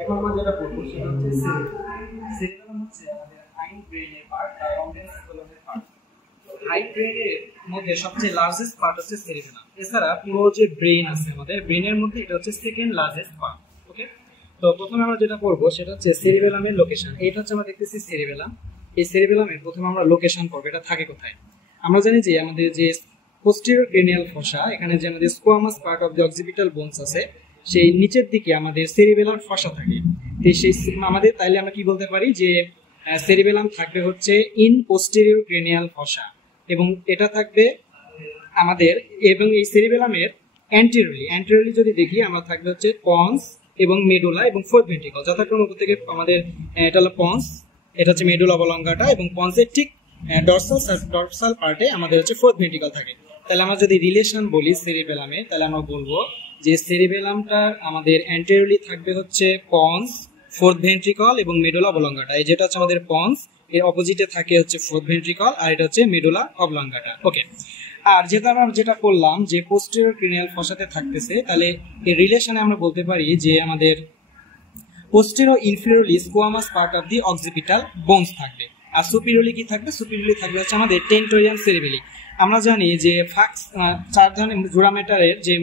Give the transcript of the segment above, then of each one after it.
এখন আমরা যেটা করব সেটা হচ্ছে সেরিবেলাম হচ্ছে আমাদের হাইন্ড ব্রেইনের পার্ট বা কন্ডেন্স কোলনের পার্ট। হাইন্ড ব্রেইনের মধ্যে সবচেয়ে লার্জেস্ট পার্ট হচ্ছে সেরিবেলাম। এছাড়া পুরো যে ব্রেইন আছে আমাদের ব্রেইনের মধ্যে এটা হচ্ছে সেকেন্ড লার্জেস্ট পার্ট। ওকে, তো প্রথমে আমরা যেটা করব সেটা হচ্ছে সেরিবেলামের লোকেশন। এটা হচ্ছে আমরা দেখতেছি সেরিবেলাম। এই সেরিবেলামের প্রথমে আমরা লোকেশন করব, এটা থাকে কোথায়। আমরা জানি যে আমাদের যে পোস্টেরিয়র ক্রেনিয়াল ফসা, এখানে যে আমাদের squamous part of the occipital bones আছে, সেই নিচের দিকে আমাদের সেরিবেলার ফসা থাকে। তো সেই আমাদের তাইলে আমরা কি বলতে পারি যে সেরিবেলাম থাকবে হচ্ছে ইন পোস্টেরিয়র ক্রেনিয়াল ফসা, এবং এটা থাকবে আমাদের, এবং এই সেরিবেলামের অ্যান্টেরিয়রলি যদি দেখি আমরা থাকবে হচ্ছে পন্স এবং মেডুলা এবং ফোর্থ ভেন্ট্রিকল, যথাক্রমে উপর থেকে আমাদের এটা হলো পন্স, এটা হচ্ছে মেডুলা অবলঙ্গাটা, এবং পন্সের ঠিক ডরসাল পার্টে আমাদের হচ্ছে ফোর্থ ভেন্ট্রিকল থাকে। তাহলে আমরা যদি রিলেশন বলি সেরিবেলামে, তাহলে আমরা বলবো যে সেরিবেলামটা আমাদের অ্যান্টেরিয়রলি থাকবে হচ্ছে পন্স, ফোর্থ ভেন্ট্রিকল এবং মেডুলা অবলঙ্গাটা। এই যেটা হচ্ছে আমাদের পন্স, এর অপোজিটে থাকে হচ্ছে ফোর্থ ভেন্ট্রিকল, আর এটা হচ্ছে মেডুলা অবলঙ্গাটা। ওকে, আর যেটা করলাম যে পোস্টেরিয়র ক্রেনিয়াল ফসাতে থাকতেছে, তাহলে এর রিলেশনে আমরা বলতে পারি যে আমাদের posterior inferiorly squamous part of the occipital bones থাকবে, আর সুপিরিয়রলি কি থাকবে, সুপিরিয়রলি থাকবে হচ্ছে আমাদের টেন্টোরিয়াম সেরিবেলি। আমরা জানি যে ফাক্স 4 ধরনের জুরামেটারের যে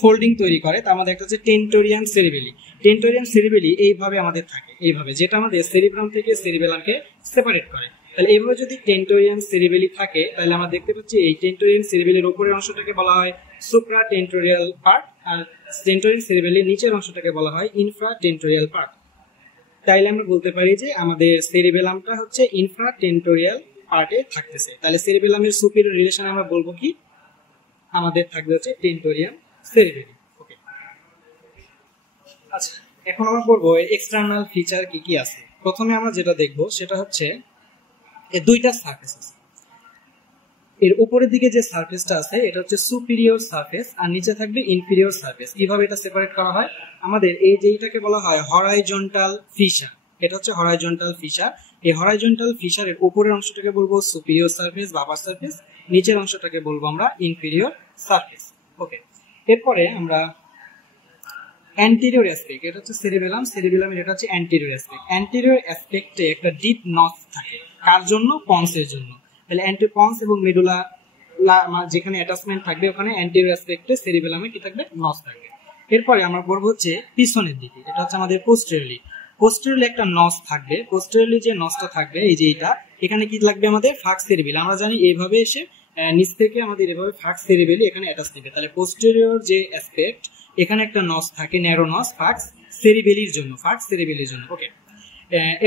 ফোল্ডিং তৈরি করে, তার মধ্যে একটা হচ্ছে টেন্টোরিয়াম সেরিবেলি। টেন্টোরিয়াম সেরিবেলি এইভাবে আমাদের থাকে, এইভাবে, যেটা আমাদের সেরিব্রাম থেকে সেরিবেলামকে সেপারেট করে। তাহলে এইভাবে যদি টেন্টোরিয়াম সেরিবেলি থাকে, তাহলে আমরা দেখতে পাচ্ছি এই টেন্টোরিয়াম সেরিবেলির উপরের অংশটাকে বলা হয় সুপ্রা টেন্টোরিয়াল পার্ট, আর টেন্টোরিয়াম সেরিবেলির নিচের অংশটাকে বলা হয় ইনফ্রা টেন্টোরিয়াল পার্ট। তাইলে আমরা বলতে পারি যে আমাদের সেরিবেলামটা হচ্ছে ইনফ্রা টেন্টোরিয়াল পার্টে থাকতেছে। তাহলে সেরিবেলামের সুপিরিয়র রিলেশন আমরা বলবো কি, আমাদের থাকবে হচ্ছে টেন্টোরিয়াম সেরিবেলি। ওকে, আচ্ছা, এখন আমরা বলবো এক্সটার্নাল ফিচার কি কি আছে। প্রথমে আমরা যেটা দেখবো সেটা হচ্ছে এই দুইটা সারফেস আছে। এর উপরের দিকে যে সারফেসটা আছে এটা হচ্ছে সুপিরিয়র সারফেস, আর নিচে থাকবে ইনফিরিয়র সারফেস। কিভাবে এটা সেপারেট করা হয়, আমাদের এই যে এটাকে বলা হয় হরাইজন্টাল ফিশার, এটা হচ্ছে হরাইজন্টাল ফিশার। এই হরাইজন্টাল ফিশারের উপরের অংশটাকে বলবো সুপিরিয়র সারফেস বা আপার সারফেস, নিচের অংশটাকে বলবো আমরা ইনফিরিয়র সারফেস। ওকে, এরপরে আমরা অ্যান্টেরিয়র অ্যাসপেক্ট, এটা হচ্ছে সেরিবেলাম, সেরিবেলামের এটা হচ্ছে অ্যান্টেরিয়র অ্যাসপেক্ট। অ্যান্টেরিয়র অ্যাসপেক্টে একটা ডিপ নচ থাকে, কার জন্য, পন্সের জন্য। তাহলে পন্স এবং মেডুলা যেখানে অ্যাটাচমেন্ট থাকবে, ওখানে অ্যান্টেরিয়র অ্যাসপেক্টে সেরিবেলামে কি থাকবে, নচ থাকবে। এরপরে আমরা পড়বো হচ্ছে পিছনের দিকে, এটা হচ্ছে আমাদের পোস্টেরিয়রলি। পোস্টেরিয়রলি একটা নচ থাকবে, পোস্টেরিয়রলি যে নচটা থাকবে এই যে এটা, এখানে কি লাগবে আমাদের ফাক্স সেরিবেলি। আমরা জানি এইভাবে এসে নিচ থেকে আমাদের এভাবে ফাক্স সেরিবেলি এখানে অ্যাটাচ দিবে। তাহলে পোস্টেরিয়র যে অ্যাসপেক্ট, এখানে একটা নচ থাকে, ন্যারো নচ, ফাক্স সেরিবেলির জন্য, ফাক্স সেরিবেলির জন্য। ওকে,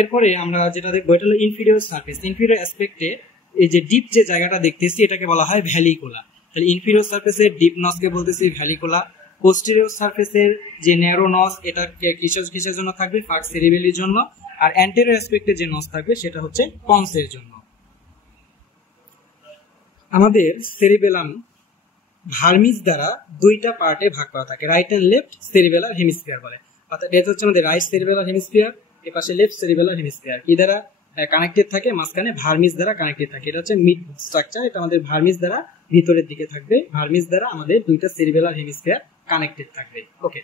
এরপরে আমরা যেটা দেখবো এটা হলো ইনফিরিয়র সারফেস। ইনফিরিয়র অ্যাসপেক্টে এই যে ডিপ যে জায়গাটা দেখতেছি এটাকে বলা হয় ভ্যালিকুলা। তাহলে ইনফিরিয়র সারফেসের ডিপ নচকে বলতেছি ভ্যালিকুলা। পোস্টেরিয়র সারফেসের যে ন্যারো নচ, এটা কিসের জন্য থাকবে, ফাক্স সেরিবেলির জন্য। আর অ্যান্টেরিয়র অ্যাসপেক্টে যে নচ থাকবে সেটা হচ্ছে পন্সের জন্য। আমাদের সেরিবেলাম ভার্মিস দ্বারা দুইটা পার্টে ভাগ করা থাকে, right and left cerebellar hemisphere বলে। অর্থাৎ এটা হচ্ছে আমাদের রাইট সেরিবেলার হেমিস্ফিয়ার, এর পাশে লেফট সেরিবেলার হেমিস্ফিয়ার। কি দ্বারা কানেক্টেড থাকে, মাঝখানে ভার্মিস দ্বারা কানেক্টেড থাকে। এটা হচ্ছে মিড স্ট্রাকচার, এটা আমাদের ভার্মিস দ্বারা ভিতরের দিকে থাকবে, ভার্মিস দ্বারা আমাদের দুইটা সেরিবেলার হেমিস্ফিয়ার কানেক্টেড থাকবে। ওকে,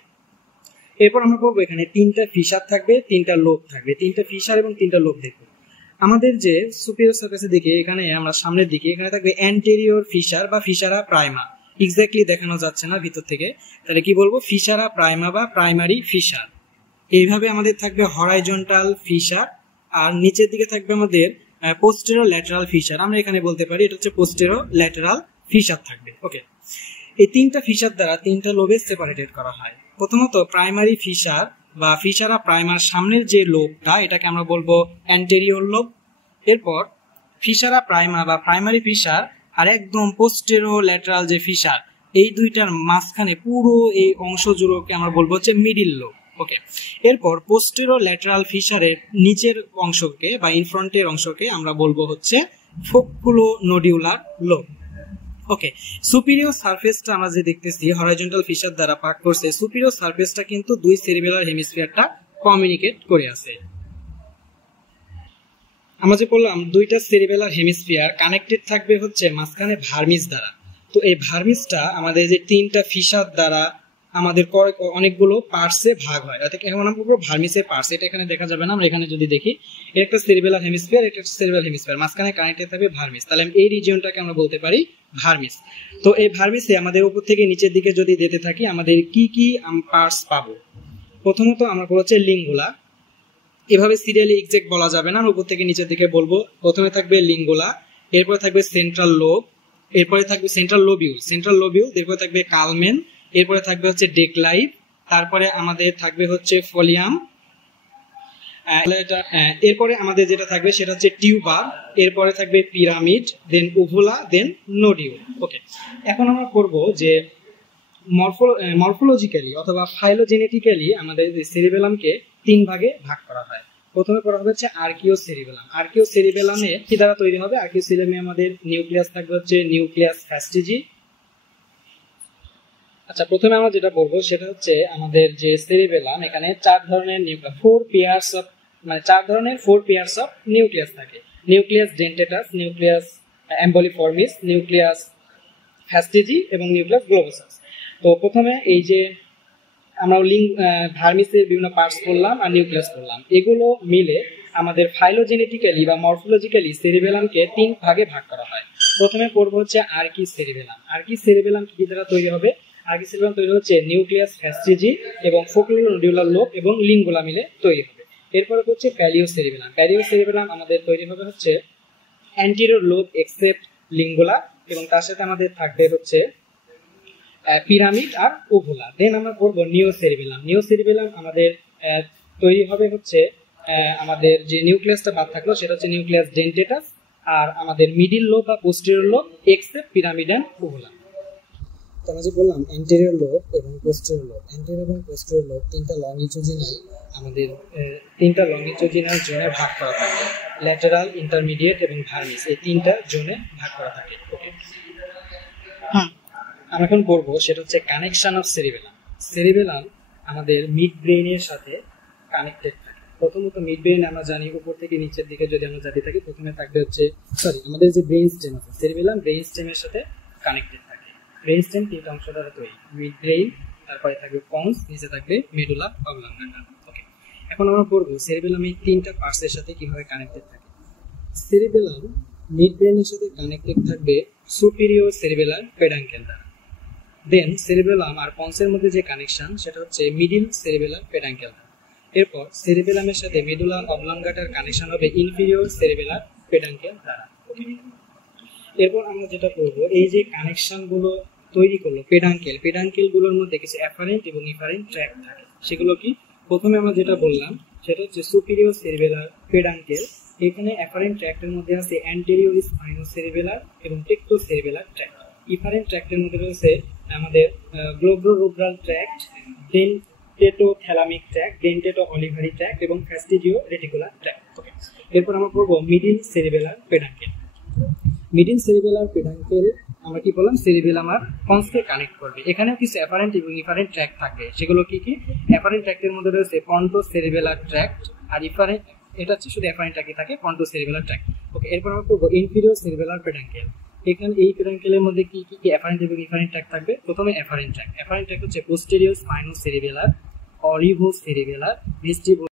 এরপর আমরা বলবো এখানে তিনটা ফিশার থাকবে, তিনটা লোব থাকবে, তিনটা ফিশার এবং তিনটা লোব দেখবো। আমাদের যে সুপিরিয়র সারফেসের দিকে, এখানে আমরা সামনের দিকে এখানে থাকবে অ্যান্টেরিয়র ফিশার বা ফিশারা প্রাইমা। এক্স্যাক্টলি দেখানো যাচ্ছে না ভিতর থেকে, তাহলে কি বলবো, ফিশারা প্রাইমা বা প্রাইমারি ফিশার। এইভাবে আমাদের থাকবে হরাইজন্টাল ফিশার, আর নিচের দিকে থাকবে আমাদের পোস্টেরো ল্যাটারাল ফিশার। আমরা এখানে বলতে পারি এটা হচ্ছে পোস্টেরো ল্যাটারাল ফিশার থাকবে। ওকে, এই তিনটা ফিশার দ্বারা তিনটা লোবে সেপারেটেড করা হয়। প্রথমত প্রাইমারি ফিশার বা ফিশারা প্রাইমার সামনের যে লোবটা, এটাকে আমরা বলবো অ্যান্টেরিয়র লোব। এরপর ফিশারা প্রাইমা বা প্রাইমারি ফিশার আর একদম পোস্টেরো ল্যাটারাল যে ফিশার, এই দুইটার মাঝখানে পুরো এই অংশ জুড়োকে আমরা বলবো হচ্ছে মিডিল লোব। ওকে, এরপর পোস্টেরো ল্যাটারাল ফিশারের নিচের অংশকে বা ইনফ্রন্টের অংশকে আমরা বলবো হচ্ছে ফোকুলো নোডিউলার লোব। ওকে, সুপিরিয়র সারফেসটা আমরা যে দেখতেছি হরাইজন্টাল ফিশার দ্বারা পাক করছে, সুপিরিয়র সারফেসটা কিন্তু দুই সেরিবেলার হেমিস্ফিয়ারটা কমিউনিকেট করে আছে। আমরা যে বললাম দুইটা সেরিবেলার হেমিস্ফিয়ার কানেক্টেড থাকবে হচ্ছে মাঝখানে ভার্মিস দ্বারা। তো এই ভার্মিসটা আমাদের যে তিনটা ফিশার দ্বারা আমাদের অনেকগুলো পার্টসে ভাগ হয়। অর্থাৎ এখন আমরা পুরো ভার্মিসের পার্টস, এটা এখানে দেখা যাবে না, আমরা এখানে যদি দেখি এটা একটা সেরিবেলার হেমিস্ফিয়ার, এটা একটা সেরিবেলার হেমিস্ফিয়ার, মাঝখানে কানেক্টেড থাকবে ভার্মিস, তাহলে এই রিজিয়নটাকে আমরা বলতে পারি ভার্মিস। তো এই ভার্মিসে আমাদের উপর থেকে নিচের দিকে যদি যেতে থাকি আমাদের কি কি পার্টস পাবো? প্রথমত আমরা বলবো হচ্ছে লিঙ্গুলা, এভাবে সিরিয়ালি এক্সাক্ট বলা যাবে না, উপর থেকে নিচের দিকে বলবো। প্রথমে থাকবে লিঙ্গুলা, এরপরে থাকবে সেন্ট্রাল লোব, এরপরে থাকবে সেন্ট্রাল লোবিউল, এরপরে থাকবে কালমেন, এরপরে থাকবে হচ্ছে ডেকলাইভ, তারপরে আমাদের থাকবে হচ্ছে ফোলিয়াম, এরপরে আমাদের যেটা থাকবে সেটা হচ্ছে টিউবার, এরপরে থাকবে পিরামিড, দেন উভুলা, দেন নোডিউল। ওকে, এখন আমরা করব যে মরফোলজিক্যালি অথবা ফাইলোজেনেটিক্যালি আমাদের সেরিবেলামকে 3 ভাগে ভাগ করা হয়। প্রথমে করা হবে হচ্ছে আর্কিও সেরিবেলাম। আর্কিও সেরিবেলামে কি দ্বারা তৈরি হবে? আর্কিও সেরিবেলামে আমাদের নিউক্লিয়াস থাকবে হচ্ছে নিউক্লিয়াস ফ্যাস্টিজি। আচ্ছা, প্রথমে আমরা যেটা বলবো সেটা হচ্ছে আমাদের যে সেরিবেলাম, এখানে 4 ধরনের ফোর পেয়ার্স অফ নিউক্লিয়াস থাকে। নিউক্লিয়াস ডেন্টেটাস, নিউক্লিয়াস এম্বলিফর্মিস, নিউক্লিয়াস ফ্যাস্টিজি এবং নিউক্লিয়াস গ্লোবোসাস। তো প্রথমে এই যে আমরা ভার্মিসের বিভিন্ন পার্টস করলাম আর নিউক্লিয়াস করলাম, এগুলো মিলে আমাদের ফাইলোজেনেটিক্যালি বা মরফোলজিক্যালি সেরিবেলামকে 3 ভাগে ভাগ করা হয়। প্রথমে পড়বো হচ্ছে আর্কি সেরিবেলাম। আর্কি সেরিবেলাম কি দ্বারা তৈরি হবে? আর্কি সেরিবেলাম তৈরি হচ্ছে নিউক্লিয়াস ফ্যাস্টিজি এবং ফোকলোনোডিউলার লোব এবং লিঙ্গুলা মিলে তৈরি হবে। এরপরে হচ্ছে প্যালিও সেরিবেলাম। প্যালিও সেরিবেলাম আমাদের তৈরি হবে হচ্ছে অ্যান্টেরিয়র লোব এক্সেপ্ট লিঙ্গুলা, এবং তার সাথে আমাদের থাকবে হচ্ছে পিরামিড আর ওভুলা। দেন আমরা করবো নিও সেরিবেলাম। নিও সেরিবেলাম আমাদের তৈরি হবে হচ্ছে আমাদের যে নিউক্লিয়াসটা বাদ থাকলো সেটা হচ্ছে নিউক্লিয়াস ডেন্টেটাস, আর আমাদের মিডিল লোব বা posterior lobe except pyramid and uvula. তো আমরা যে বললাম অ্যান্টেরিয়র লোব এবং পোস্টেরিয়র লোব, অ্যান্টেরিয়র এবং পোস্টেরিয়র লোব তিনটা লংগিটিউডিনাল জোনে ভাগ করা থাকে। ল্যাটারাল, ইন্টারমিডিয়েট এবং ভার্মিস, এই 3টা জোনে ভাগ করা থাকে। ওকে, আমরা এখন করবো সেটা হচ্ছে কানেকশন অফ সেরিবেলাম। সেরিবেলাম আমাদের মিড ব্রেইনের সাথে কানেক্টেড থাকে। প্রথমত মিড ব্রেইন আমরা জানি উপর থেকে নিচের দিকে যদি আমরা যেতে থাকি, প্রথমে থাকবে হচ্ছে আমাদের যে ব্রেইন স্টেম আছে, সেরিবেলাম ব্রেইন স্টেমের সাথে কানেক্টেড থাকে। ব্রেইন স্টেম 3টা অংশ দ্বারা তৈরি, মিড ব্রেইন, তারপরে থাকবে পন্স, নিচে থাকবে মেডুলা অবলাঙ্গাটা। ওকে, এখন আমরা পড়বো সেরিবেলাম এই 3টা পার্টসের সাথে কিভাবে কানেক্টেড থাকে। সেরিবেলাম মিড ব্রেইনের সাথে কানেক্টেড থাকবে সুপিরিয়র সেরিবেলার পেডাঙ্কেল দ্বারা। দেন সেরিবেলাম আর পন্সের মধ্যে যে কানেকশন সেটা হচ্ছে মিডিল সেরিবেলার পেডাঙ্কেল। এরপর সেরিবেলামের সাথে মেডুলা অবলাঙ্গাটার কানেকশন হবে ইনফিরিয়র সেরিবেলার পেডাঙ্কেল দ্বারা। এরপর আমরা যেটা করবো, এই যে কানেকশন গুলো তৈরি করলো পেডাঙ্কেল গুলোর মধ্যে কিছু অ্যাফারেন্ট এবং ইনফারেন্ট ট্র্যাক থাকে। সেগুলো কি? প্রথমে আমরা যেটা বললাম সেটা হচ্ছে সুপিরিয়র সেরিবেলার পেডাঙ্কেল। এখানে অ্যাফারেন্ট ট্র্যাক্টের মধ্যে আছে অ্যান্টেরিয়র স্পাইনোসেরিবেলার এবং টেক্টোসেরিবেলার ট্র্যাক্ট। ইনফারেন্ট ট্র্যাক্টের মধ্যে রয়েছে আমাদের গ্লোব্রোরুব্রাল ট্র্যাক্ট, ডেন্টেটোথ্যালামিক ট্র্যাক্ট, ডেন্টেটো-অলিভারি ট্র্যাক্ট এবং ফ্যাস্টিজিও রেটিকুলার ট্র্যাক্ট। ওকে, এরপর আমরা পড়বো মিডিল সেরিবেলার পেডাঙ্কেল। মিডিল সেরিবেলার পেডাঙ্কেল আমরা কি বললাম, সেরিবেলাম আর পন্সকে কানেক্ট করবে। এখানেও কিছু অ্যাফারেন্ট এবং ইনফারেন্ট ট্র্যাক্ট থাকে। সেগুলো কি কি? অ্যাফারেন্ট ট্র্যাক্টের মধ্যে রয়েছে পন্টো সেরিবেলার ট্র্যাক্ট, আর ইনফারেন্ট এটা হচ্ছে শুধু অ্যাফারেন্ট ট্র্যাক্টই থাকে, পন্টো সেরিবেলার ট্র্যাক্ট। ওকে, এরপর আমরা পড়বো ইনফিরিয়র সেরিবেলার পেডাঙ্কেল। এখানে এই পেডাঙ্কেলের মধ্যে কি কি অ্যাফারেন্ট এবং ইনফারেন্ট ট্র্যাক্ট থাকবে? প্রথমে অ্যাফারেন্ট ট্র্যাক্ট হচ্ছে পোস্টেরিয়র স্পাইনোসেরিবেলার, অলিভোসেরিবেলার, ভেস্টিবুলার